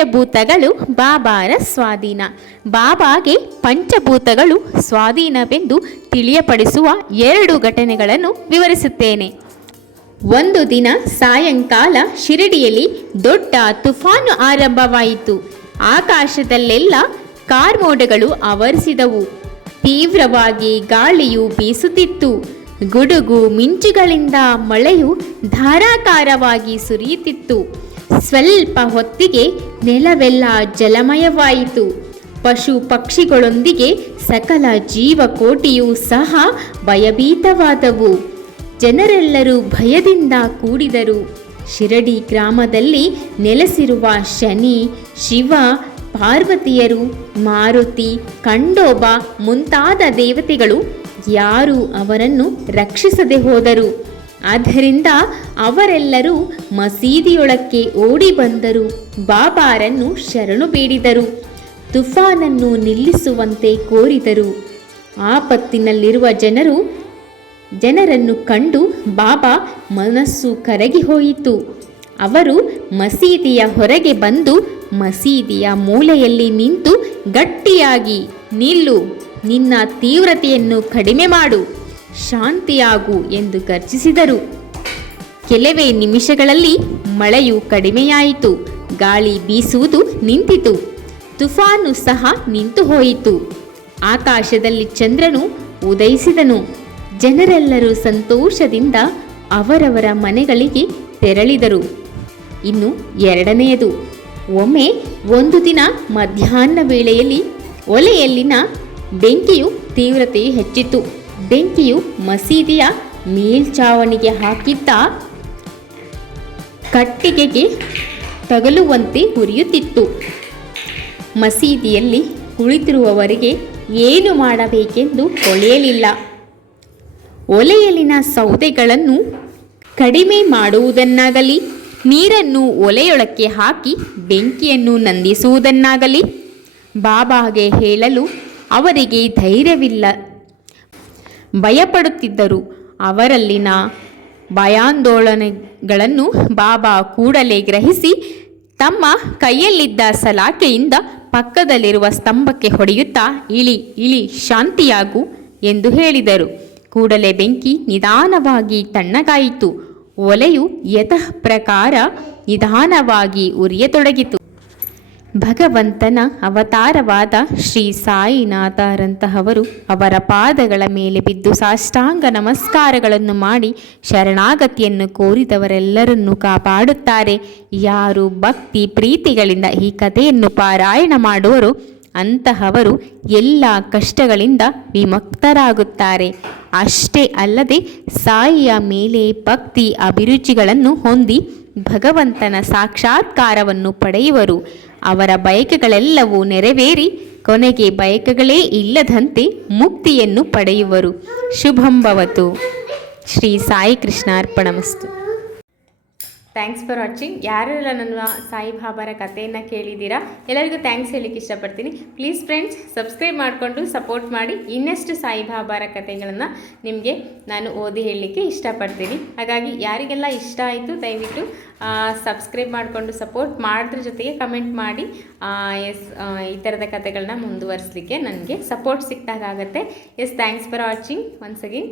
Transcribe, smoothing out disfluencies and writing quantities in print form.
ಪಂಚಭೂತಗಳು ಬಾಬಾರ ಸ್ವಾಧೀನ. ಬಾಬಾಗೆ ಪಂಚಭೂತಗಳು ಸ್ವಾಧೀನವೆಂದು ತಿಳಿಯಪಡಿಸುವ 2 ಘಟನೆಗಳನ್ನು ವಿವರಿಸುತ್ತೇನೆ. ಒಂದು ದಿನ ಸಾಯಂಕಾಲ ಶಿರಡಿಯಲ್ಲಿ ದೊಡ್ಡ ತುಫಾನು ಆರಂಭವಾಯಿತು. ಆಕಾಶದಲ್ಲೆಲ್ಲ ಕಾರ್ಮೋಡಗಳು ಆವರಿಸಿದವು. ತೀವ್ರವಾಗಿ ಗಾಳಿಯು ಬೀಸುತ್ತಿತ್ತು. ಗುಡುಗು ಮಿಂಚುಗಳಿಂದ ಮಳೆಯು ಧಾರಾಕಾರವಾಗಿ ಸುರಿಯುತ್ತಿತ್ತು. ಸ್ವಲ್ಪ ಹೊತ್ತಿಗೆ ನೆಲವೆಲ್ಲ ಜಲಮಯವಾಯಿತು. ಪಶು ಪಕ್ಷಿಗಳೊಂದಿಗೆ ಸಕಲ ಜೀವಕೋಟಿಯೂ ಸಹ ಭಯಭೀತವಾದವು. ಜನರೆಲ್ಲರೂ ಭಯದಿಂದ ಕೂಡಿದರು. ಶಿರಡಿ ಗ್ರಾಮದಲ್ಲಿ ನೆಲೆಸಿರುವ ಶನಿ, ಶಿವ, ಪಾರ್ವತಿಯರು, ಮಾರುತಿ, ಖಂಡೋಬ ಮುಂತಾದ ದೇವತೆಗಳು ಯಾರೂ ಅವರನ್ನು ರಕ್ಷಿಸದೆ ಹೋದರು. ಆದ್ದರಿಂದ ಅವರೆಲ್ಲರೂ ಮಸೀದಿಯೊಳಕ್ಕೆ ಓಡಿ ಬಂದರು. ಬಾಬಾರನ್ನು ಶರಣು ಬೇಡಿದರು. ತುಫಾನನ್ನು ನಿಲ್ಲಿಸುವಂತೆ ಕೋರಿದರು. ಆಪತ್ತಿನಲ್ಲಿರುವ ಜನರನ್ನು ಕಂಡು ಬಾಬಾ ಮನಸ್ಸು ಕರಗಿ ಹೋಯಿತು. ಅವರು ಮಸೀದಿಯ ಹೊರಗೆ ಬಂದು ಮಸೀದಿಯ ಮೂಲೆಯಲ್ಲಿ ನಿಂತು ಗಟ್ಟಿಯಾಗಿ, ನಿಲ್ಲು, ನಿನ್ನ ತೀವ್ರತೆಯನ್ನು ಕಡಿಮೆ ಮಾಡು, ಶಾಂತಿಯಾಗು ಎಂದು ಗರ್ಜಿಸಿದರು. ಕೆಲವೇ ನಿಮಿಷಗಳಲ್ಲಿ ಮಳೆಯು ಕಡಿಮೆಯಾಯಿತು. ಗಾಳಿ ಬೀಸುವುದು ನಿಂತಿತು. ತುಫಾನು ಸಹ ನಿಂತು ಹೋಯಿತು. ಆಕಾಶದಲ್ಲಿ ಚಂದ್ರನು ಉದಯಿಸಿದನು. ಜನರೆಲ್ಲರೂ ಸಂತೋಷದಿಂದ ಅವರವರ ಮನೆಗಳಿಗೆ ತೆರಳಿದರು. ಇನ್ನು 2ನೇದು. ಒಮ್ಮೆ ಒಂದು ದಿನ ಮಧ್ಯಾಹ್ನ ವೇಳೆಯಲ್ಲಿ ಒಲೆಯಲ್ಲಿನ ಬೆಂಕಿಯು ತೀವ್ರತೆಯು ಹೆಚ್ಚಿತು. ಬೆಂಕಿಯು ಮಸೀದಿಯ ಮೇಲ್ಛಾವಣಿಗೆ ಹಾಕಿದ್ದ ಕಟ್ಟಿಗೆಗೆ ತಗಲುವಂತೆ ಉರಿಯುತ್ತಿತ್ತು. ಮಸೀದಿಯಲ್ಲಿ ಕುಳಿತಿರುವವರಿಗೆ ಏನು ಮಾಡಬೇಕೆಂದು ಹೊಳೆಯಲಿಲ್ಲ. ಒಲೆಯಲ್ಲಿನ ಸೌದೆಗಳನ್ನು ಕಡಿಮೆ ಮಾಡುವುದನ್ನಾಗಲಿ, ನೀರನ್ನು ಒಲೆಯೊಳಕ್ಕೆ ಹಾಕಿ ಬೆಂಕಿಯನ್ನು ನಂದಿಸುವುದನ್ನಾಗಲಿ ಬಾಬಾಗೆ ಹೇಳಲು ಅವರಿಗೆ ಧೈರ್ಯವಿಲ್ಲ. ಭಯಪಡುತ್ತಿದ್ದರು. ಅವರಲ್ಲಿನ ಭಯಾಂದೋಲನೆಗಳನ್ನು ಬಾಬಾ ಕೂಡಲೇ ಗ್ರಹಿಸಿ ತಮ್ಮ ಕೈಯಲ್ಲಿದ್ದ ಸಲಾಕೆಯಿಂದ ಪಕ್ಕದಲ್ಲಿರುವ ಸ್ತಂಭಕ್ಕೆ ಹೊಡೆಯುತ್ತಾ, ಇಳಿ ಇಳಿ, ಶಾಂತಿಯಾಗು ಎಂದು ಹೇಳಿದರು. ಕೂಡಲೇ ಬೆಂಕಿ ನಿಧಾನವಾಗಿ ತಣ್ಣಗಾಯಿತು. ಒಲೆಯು ಯತಃ ಪ್ರಕಾರ ನಿಧಾನವಾಗಿ ಉರಿಯತೊಡಗಿತು. ಭಗವಂತನ ಅವತಾರವಾದ ಶ್ರೀ ಸಾಯಿನಾಥರಂತಹವರು ಅವರ ಪಾದಗಳ ಮೇಲೆ ಬಿದ್ದು ಸಾಷ್ಟಾಂಗ ನಮಸ್ಕಾರಗಳನ್ನು ಮಾಡಿ ಶರಣಾಗತಿಯನ್ನು ಕೋರಿದವರೆಲ್ಲರನ್ನೂ ಕಾಪಾಡುತ್ತಾರೆ. ಯಾರು ಭಕ್ತಿ ಪ್ರೀತಿಗಳಿಂದ ಈ ಕಥೆಯನ್ನು ಪಾರಾಯಣ ಮಾಡುವರೋ ಅಂತಹವರು ಎಲ್ಲ ಕಷ್ಟಗಳಿಂದ ವಿಮುಕ್ತರಾಗುತ್ತಾರೆ. ಅಷ್ಟೇ ಅಲ್ಲದೆ ಸಾಯಿಯ ಮೇಲೆ ಭಕ್ತಿ ಅಭಿರುಚಿಗಳನ್ನು ಹೊಂದಿ ಭಗವಂತನ ಸಾಕ್ಷಾತ್ಕಾರವನ್ನು ಪಡೆಯುವರು. ಅವರ ಬಯಕೆಗಳೆಲ್ಲವೂ ನೆರವೇರಿ ಕೊನೆಗೆ ಬಯಕೆಗಳೇ ಇಲ್ಲದಂತೆ ಮುಕ್ತಿಯನ್ನು ಪಡೆಯುವರು. ಶುಭಂ ಭವತು. ಶ್ರೀ ಸಾಯಿ ಕೃಷ್ಣಾರ್ಪಣಮಸ್ತು. Thanks for watching. ಯಾರೆಲ್ಲ ನನ್ನ ಸಾಯಿಬಾಬಾರ ಕಥೆಯನ್ನು ಕೇಳಿದ್ದೀರಾ ಎಲ್ಲರಿಗೂ ಥ್ಯಾಂಕ್ಸ್ ಹೇಳಲಿಕ್ಕೆ ಇಷ್ಟಪಡ್ತೀನಿ. ಪ್ಲೀಸ್ ಫ್ರೆಂಡ್ಸ್, ಸಬ್ಸ್ಕ್ರೈಬ್ ಮಾಡಿಕೊಂಡು ಸಪೋರ್ಟ್ ಮಾಡಿ. ಇನ್ನಷ್ಟು ಸಾಯಿಬಾಬಾರ ಕಥೆಗಳನ್ನು ನಿಮಗೆ ನಾನು ಓದಿ ಹೇಳಲಿಕ್ಕೆ ಇಷ್ಟಪಡ್ತೀನಿ. ಹಾಗಾಗಿ ಯಾರಿಗೆಲ್ಲ ಇಷ್ಟ ಆಯಿತು ದಯವಿಟ್ಟು ಸಬ್ಸ್ಕ್ರೈಬ್ ಮಾಡಿಕೊಂಡು ಸಪೋರ್ಟ್ ಮಾಡೋದ್ರ ಜೊತೆಗೆ ಕಮೆಂಟ್ ಮಾಡಿ. ಈ ಥರದ ಕಥೆಗಳನ್ನ ಮುಂದುವರಿಸಲಿಕ್ಕೆ ನನಗೆ ಸಪೋರ್ಟ್ ಸಿಕ್ಕಾಗುತ್ತೆ. Thanks for watching once again.